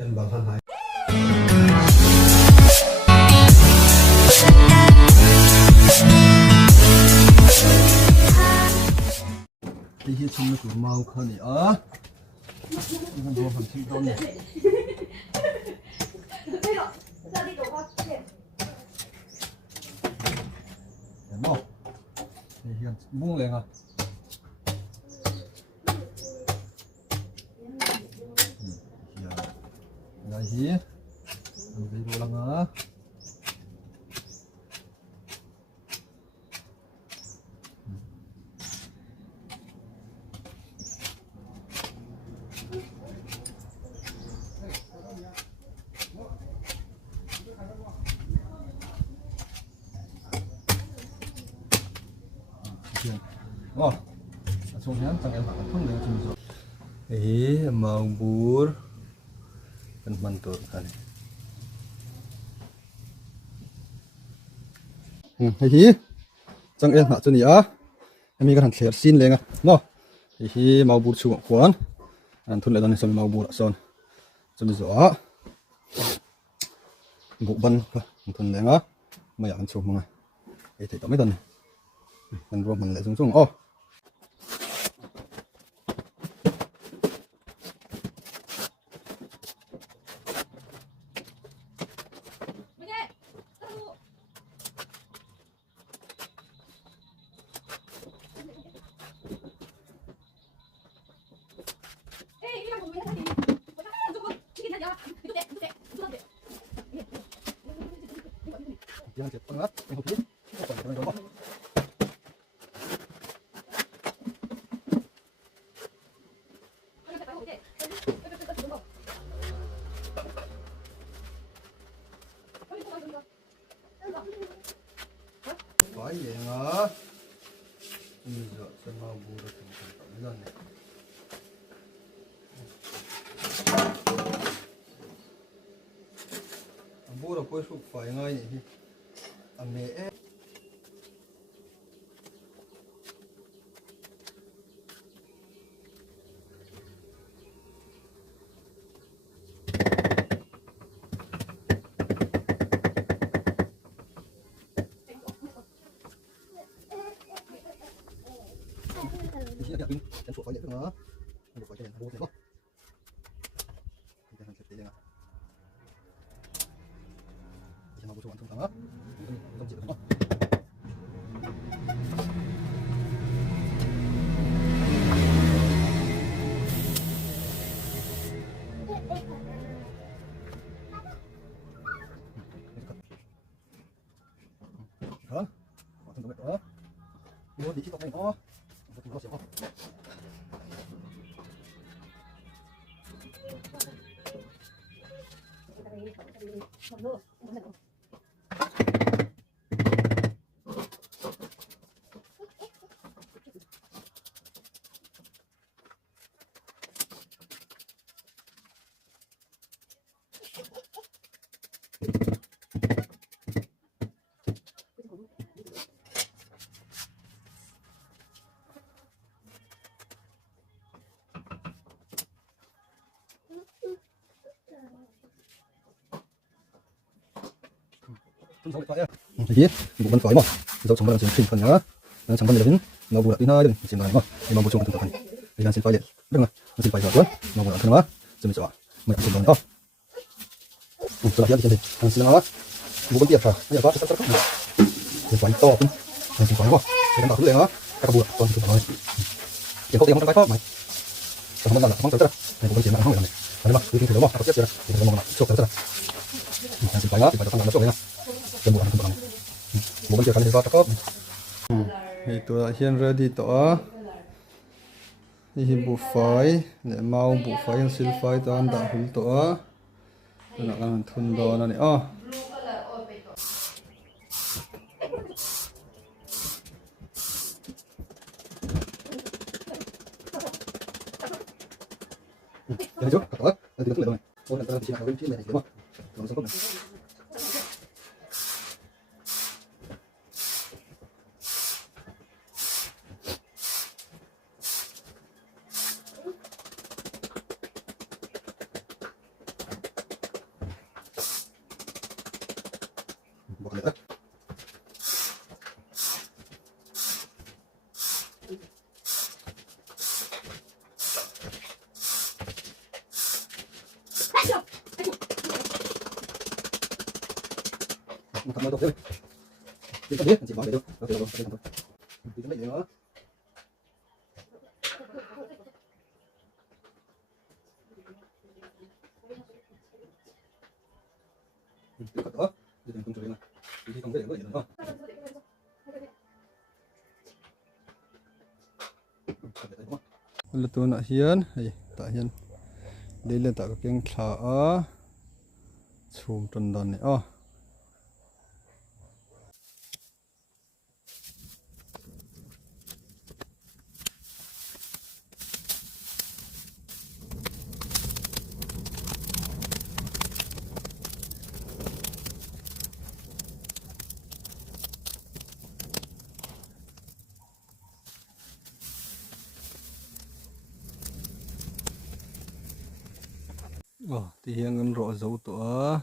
trên bằng thân hải 이게 정말 고마워하니 이건 뭐 한팀 떠네 뭐 이게 뭉랭아 ya hi ambil ulang langsung jangan yang makan dengan cumi mau bur kan mantul kan hi chẳng em hạ cho nhỉ em mi cái thằng khẹt xin lên à nó hi mau bur chuộng quán anh thun lại đón xong mau bur son cho nó rõ bộ bân thun lên á mày ăn chuộng mà thì thấy tao mấy tuần mình rồi mình lại xuống xuống Jangan cepat banget, tengok dulu. Jangan jongkok. Phải vậy hả? Bây giờ sẽ mau bù được thành phẩm lên này. Bù được quay sụp phải ngay nhỉ? Mẹ chẳng sụp phải vậy nữa không phải cái này không được cái này sẽ nè cái nào cũng không đó không chịu được đó không được đó mua đi chiếc tóc này nó sẽ không thấy bộ bắn phổi mà dấu chống bắn là chính phần nhá chẳng bắn đến nó vừa tin đừng chỉ nói mà mà bộ chống thực hành thì đang xin phơi điện đừng mà xin phơi rồi luôn mà vừa thân mà xin chọn mình xin đồng không cho là hiện thì xin nó bộ bắn tiệp phải bây giờ có chắc thì quánh to cũng xin phơi quá thì nó bảo lên đó các bộ còn thực nói tiền không tiền không phải mày chẳng bắn là không tới này bộ bắn tiền là không phải này nhưng mà cứ thử đó mà có tiếp chưa thì nó mong là chụp tới xin phơi đó thì phải thằng nó chụp lên cái bộ này bộ bên kia kan có cốc itu hian ready to hi bu fai ne mau bu fai yang sil fai tan da hul to na kan thun do na ni cái chút cắt đó thì rồi ôn là ta chỉ là bên phía này đúng không rồi xong này một lần nữa. Một thằng nữa thôi. Đi không biết, chị bảo để đâu, đâu đâu, thôi. Đi cái này nữa. Tiếp cận đó, đi đến công trường này, đi không biết được nữa không? Là tôi nói hiền, hay tại hiền, đi lên tại cái thả chùm trần đòn này, thì hiện ngân rõ dấu tổ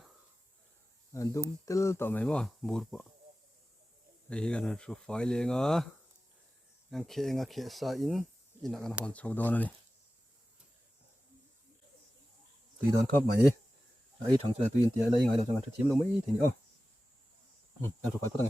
đúng tel tao mấy mà bùr bộ thì gần số phái lên ngang khe sa in là hòn sâu đó này tùy đón cấp mấy ấy thằng chơi tùy in tiền đây ngay đầu trong ngân chiếm đâu mấy thì nữa ăn số phái có tăng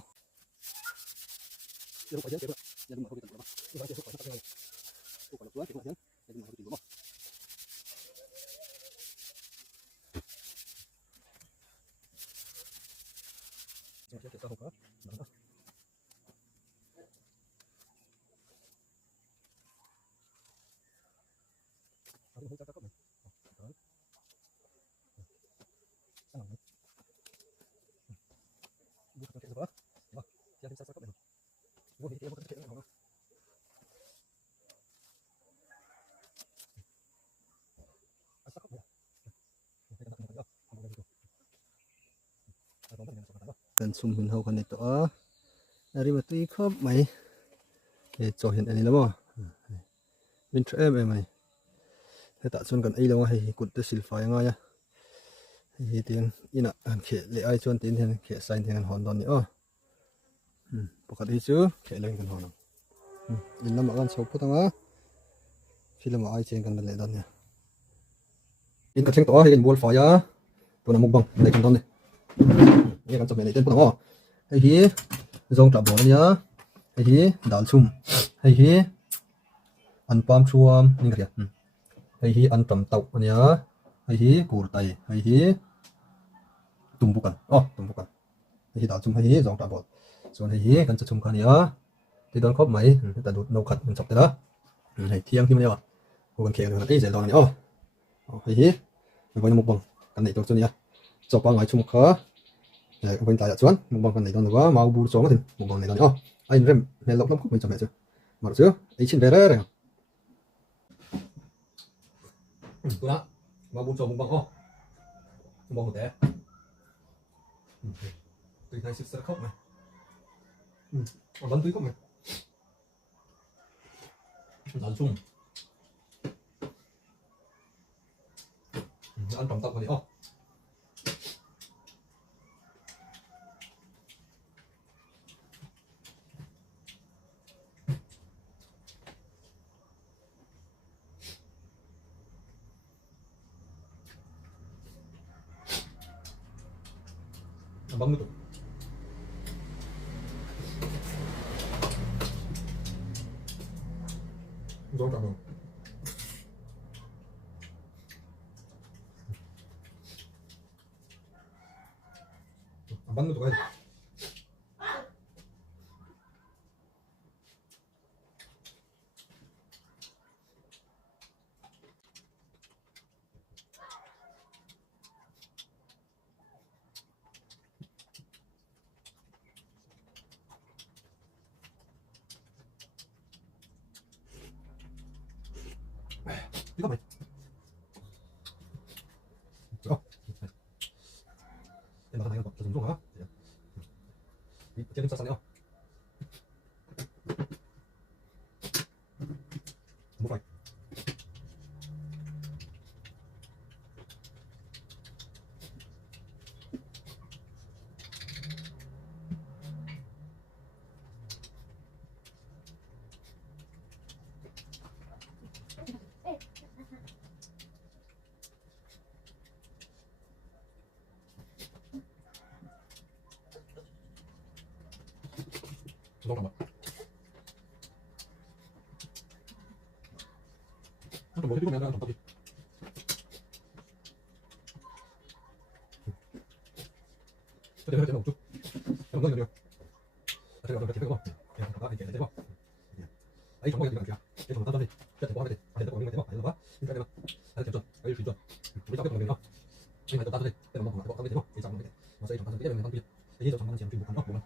cần sum hình hậu này to ari mà tuy khớp mày để cho hiện này lắm à bên chỗ em mày thế tạ xuân cần ấy đâu hay cụt tới xịt phải ngay thì tiền ina khệ lệ ai chuan tiền thì khệ sai thì hòn đòn nữa bọc đi chứ khệ lên cần hòn in làm ăn sâu phút tăng khi làm ai trên cần lệ đòn nha in cái to hay in buôn phải á tôi làm một bằng để cần đòn đi nghe cần chụp này tên phút tăng hay hi dòng trả bỏ nhá hay hi đảo sum hay hi ăn palm chuam như cái gì hay hi ăn trầm tàu nhá hay hi củ tây hay hi tumbukan tumbukan hay hi đảo sum hay hi dòng trả bỏ rồi hay hi cần chụp cái nhá thì đón khóc mấy ta đút nấu khát mình chọc tới đó hay thiêng khi mà nhau còn kẹo là cái gì đó này hay hi với một bằng cái này tôi cho nhá chọc qua ngoài chung khá để bên tay chuan một bằng cái này đó nữa mau bù xuống thì một bằng này đó anh rem này lóc lóc mình chọc mẹ chứ mà chứ ấy xin về đấy rồi tôi đã mau bù xuống một bằng một bằng một té tôi thấy sự khóc này vẫn túi khóc này ăn chung ăn trầm tóc vào đi bấm được rồi cảm ơn bấm được rồi đi không mày em bảo này còn dùng luôn hả đi trên sao nữa một vài 너무 봐. 뭐 해주고 내가 좀 빠지. 내가 내가 없죠. 영광이 어디요? 제가 그렇게 되고, 그냥 나 이렇게 되고. 아이 정말 이렇게 그냥 계속 나타나지. 제가 뭐 하게 돼. 아, 내가 거기 되고, 아니 봐. 그러니까 내가 이렇게 좀 알려 주죠. 우리 잡게 보면 지금 또 나도 내가 뭐 하고 하게 되고, 이 장면 이렇게. 맞아 이 장면 때문에 한비. 이제 저 장면은 지금 못 한다. 뭐만.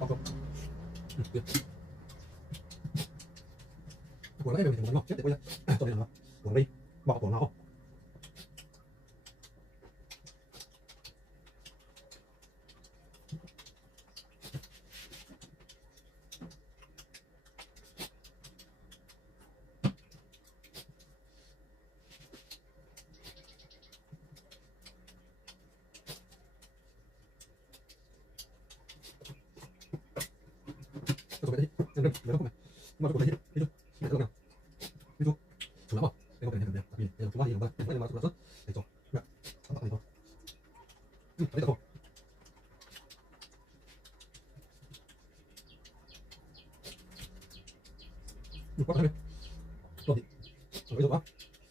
아까 그 원래 배우는 거 맞지? 내가 좀 내가 원래 막 뭐 나고. 그래서 내가 보면 뭐 저거 되지? 이거 내가 그냥 이거 졸라 봐. 내가 그냥 했는데 내가 두 마리 이런 거 내가 맞춰서 됐죠. 그냥 한번 이거. 아니다 더. 이거 하면 또 어디? 여기서 봐.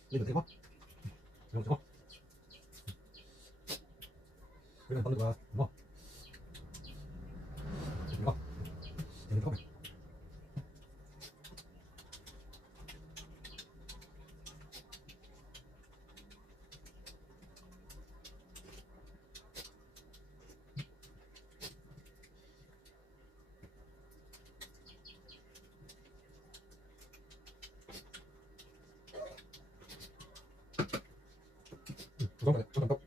이거 대봐. 이거 저거. 그냥 받는 거야. 뭐. 이거. 이거 봐. 잠깐만, 잠깐만.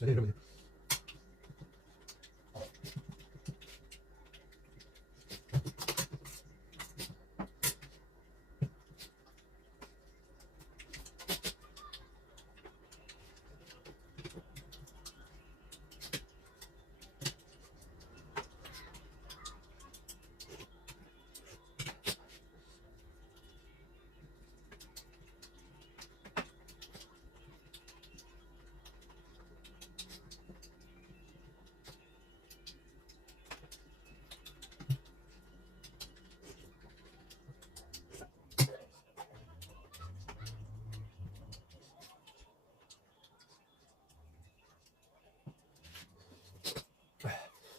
네, 이러면 돼.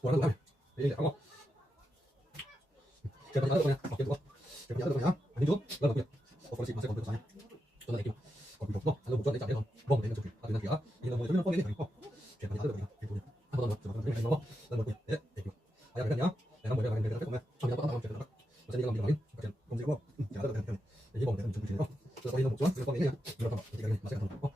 원하는 거 하면 이제 하고. 제가 나도 그냥 막 계속 제가 나도 그냥 아니죠? 나도 그냥 그렇지 마세요. 그거 아니야. 저는 이렇게 그리고 또 나도 못 전에 잘해서 뭐 되는 쪽이 아주 그냥 이거 뭐 저는 뻥이 되고 제가 나도 그냥 이거 한번 더 제가 그냥 넣어 나도 그냥 예 대표 아야 그냥 내가 뭐야 그냥 내가 그러면 저기 한번 나가면 되잖아. 어차피 이거 미리 그냥 검색하고 제가 나도 그냥 이거 뭐 되는 쪽이 되고 그래서 이거 못 좋아. 그래서 그냥 이거 봐. 이거 그냥 마세요.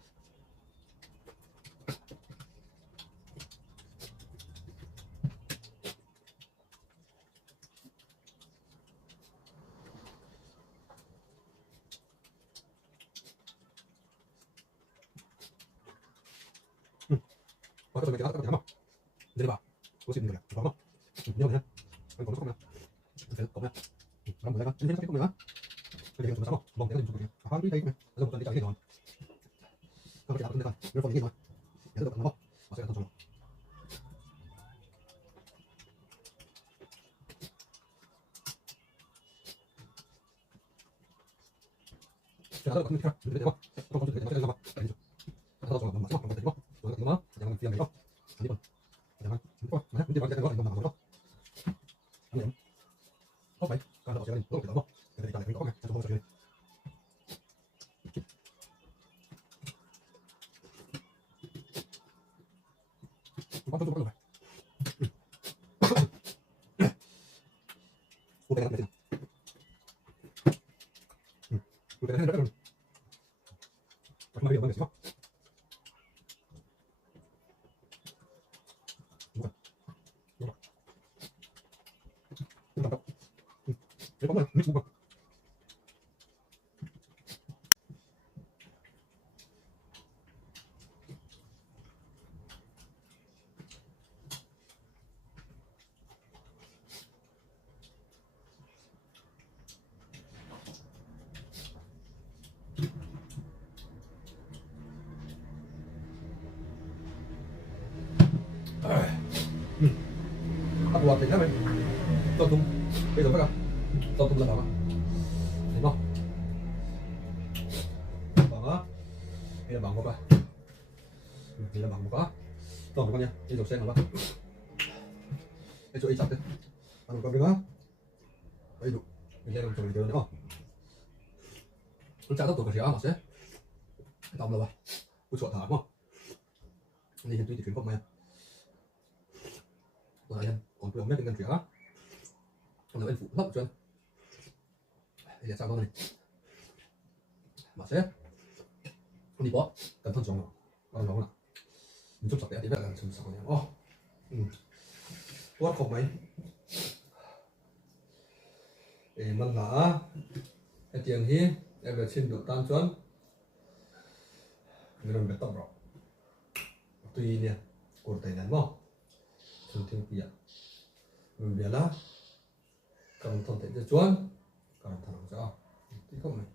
와서 좀 이렇게 하다가 하면 내려봐. 볼 수 있는 거야. 이거 하면 내가 그냥 한 거는 조금만 이렇게 거면 그럼 내가 이렇게 해서 보면 그게 좀 사고 뭐 내가 좀 좋게 아 이거 이거 그래서 못 이게 너 그렇게 나쁜 데가 몇 번 이게 너 얘도 그런 거 어서 더 줘. 제가 그렇게 하면 되고 또 검수 되게 맞춰서 봐. 아니죠. 하나 더 맞춰 검수 되고 또 그거 그냥 그냥 이거 아니고 그냥 뭐 만약 문제 많게 되는 거 이거 나가서 아니면 바이 가서 제가 이거 그다음 근데 일단 이거 하면 좀 더 줘야 돼. 이거 좀 빨리 봐. 오래 가면 돼. 오래 가면 돼. 정말 이거 뭐지? 잠깐만, 미치 뭐? buộc thì mày cho tung bây giờ bắt đầu cho tung ra vào thấy không bằng á đây là bằng một coi đây là bằng một có tổng con nha đi dọc sen nào bác cái chỗ ấy chặt đấy ăn một con nữa đấy đủ mình lên làm trồng nữa không con chả tóc tổ cả xéo mà sẽ tóm rồi tôi chọn thả đúng không đây hiện tuy thì chuyển không mày rồi anh còn tôi không biết cái ngân xéo còn là anh phụ hấp cho đây là sao con này mà sẽ con đi bó cẩn thận chồng nó nóng nào mình chụp sọc để biết là chụp sọc này quát không mấy để mình là cái tiền hi em là xin được tan chuẩn người đồng biệt tập rồi tuy nè cột tay này không chúng thêm bịa mình bịa lá cầm thon tay cho chuẩn cầm thẳng ra tí không này